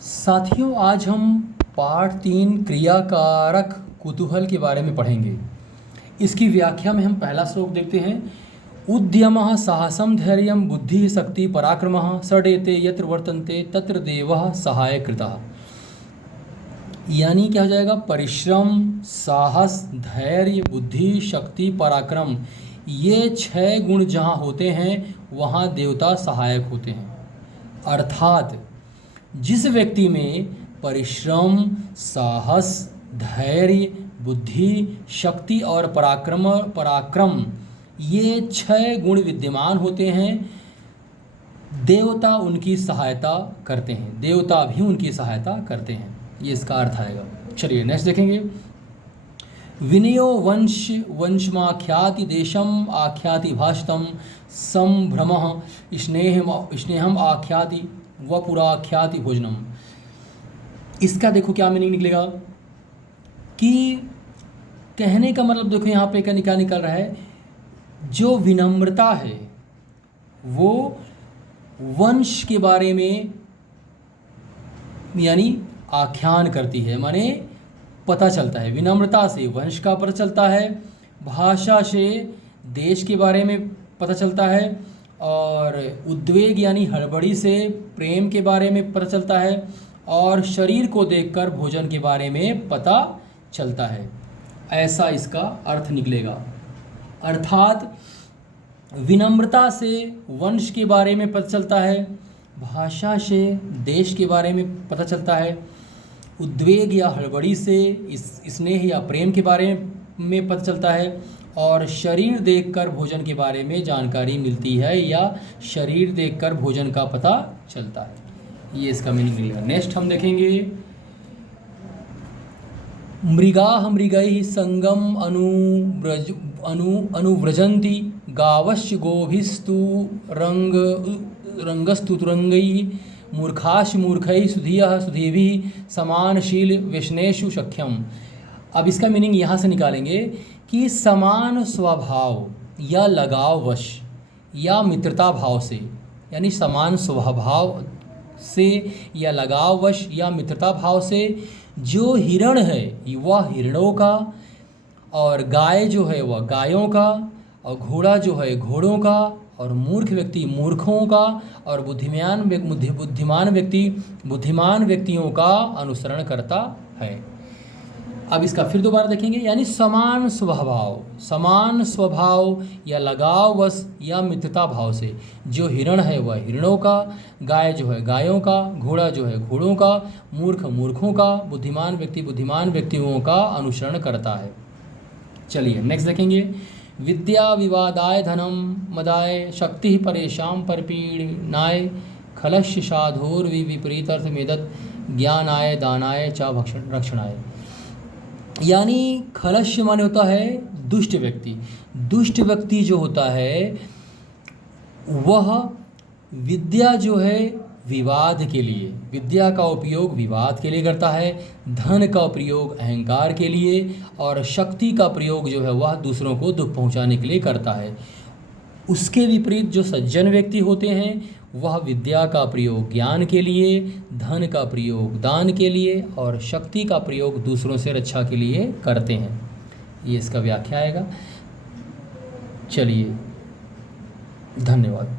साथियों, आज हम पाठ 3 क्रियाकारक कुतूहल के बारे में पढ़ेंगे। इसकी व्याख्या में हम पहला श्लोक देखते हैं। उद्यमः साहसं धैर्यं बुद्धिः शक्ति पराक्रमः षडेते यत्र वर्तन्ते तत्र देवः सहायकृतः। यानी क्या हो जाएगा? परिश्रम, साहस, धैर्य, बुद्धि, शक्ति, पराक्रम, ये 6 गुण जहाँ होते हैं वहाँ देवता सहायक होते हैं। अर्थात जिस व्यक्ति में परिश्रम, साहस, धैर्य, बुद्धि, शक्ति और पराक्रम ये 6 गुण विद्यमान होते हैं, देवता उनकी सहायता करते हैं, देवता भी उनकी सहायता करते हैं। ये इसका अर्थ आएगा। चलिए नेक्स्ट देखेंगे। विनयो वंशमाख्याति देशम आख्याति भाषितम संभ्रमः स्नेहम आख्याति वपुराख्याति भोजनम। इसका देखो क्या मीनिंग निकलेगा कि कहने का मतलब देखो यहाँ पे क्या निकल रहा है। जो विनम्रता है वो वंश के बारे में यानी आख्यान करती है, माने पता चलता है। विनम्रता से वंश का पता चलता है, भाषा से देश के बारे में पता चलता है, और उद्वेग यानी हड़बड़ी से प्रेम के बारे में पता चलता है, और शरीर को देखकर भोजन के बारे में पता चलता है। ऐसा इसका अर्थ निकलेगा। अर्थात विनम्रता से वंश के बारे में पता चलता है, भाषा से देश के बारे में पता चलता है, उद्वेग या हड़बड़ी से स्नेह या प्रेम के बारे में पता चलता है, और शरीर देखकर भोजन के बारे में जानकारी मिलती है या शरीर देखकर भोजन का पता चलता है। ये इसका मीनिंग मिलेगा। नेक्स्ट हम देखेंगे। मृगाः मृगैः संगम अनुव्रजन्ति गावश्च गोभिस्तु रंगस्तु तुरंगैः मूर्खाश्च मूर्खैः सुधियः सुधीभिः समानशील व्यसनेषु सख्यम। अब इसका मीनिंग यहाँ से निकालेंगे कि समान स्वभाव या लगाववश या मित्रता भाव से, यानी समान स्वभाव से या लगाववश या मित्रता भाव से जो हिरण है वह हिरणों का, और गाय जो है वह गायों का, और घोड़ा जो है घोड़ों का, और मूर्ख व्यक्ति मूर्खों का, और बुद्धिमान व्यक्ति बुद्धिमान व्यक्तियों का अनुसरण करता है। अब इसका फिर दोबारा देखेंगे। यानी समान स्वभाव या लगाववश या मित्रता भाव से जो हिरण है वह हिरणों का, गाय जो है गायों का, घोड़ा जो है घोड़ों का, मूर्ख मूर्खों का, बुद्धिमान व्यक्ति बुद्धिमान व्यक्तियों का अनुसरण करता है। चलिए नेक्स्ट देखेंगे। विद्या विवादाय धनम मदाय शक्ति परेशान परपीड़नाय खलस्य साधुर्विपरीतर्थ मेदत ज्ञानाय दानाय च रक्षणाय। यानी खलस्य माने होता है दुष्ट व्यक्ति। दुष्ट व्यक्ति जो होता है वह विद्या जो है विवाद के लिए, विद्या का उपयोग विवाद के लिए करता है, धन का प्रयोग अहंकार के लिए, और शक्ति का प्रयोग जो है वह दूसरों को दुख पहुंचाने के लिए करता है। उसके विपरीत जो सज्जन व्यक्ति होते हैं वह विद्या का प्रयोग ज्ञान के लिए, धन का प्रयोग दान के लिए, और शक्ति का प्रयोग दूसरों से रक्षा के लिए करते हैं। ये इसका व्याख्या आएगा। चलिए, धन्यवाद।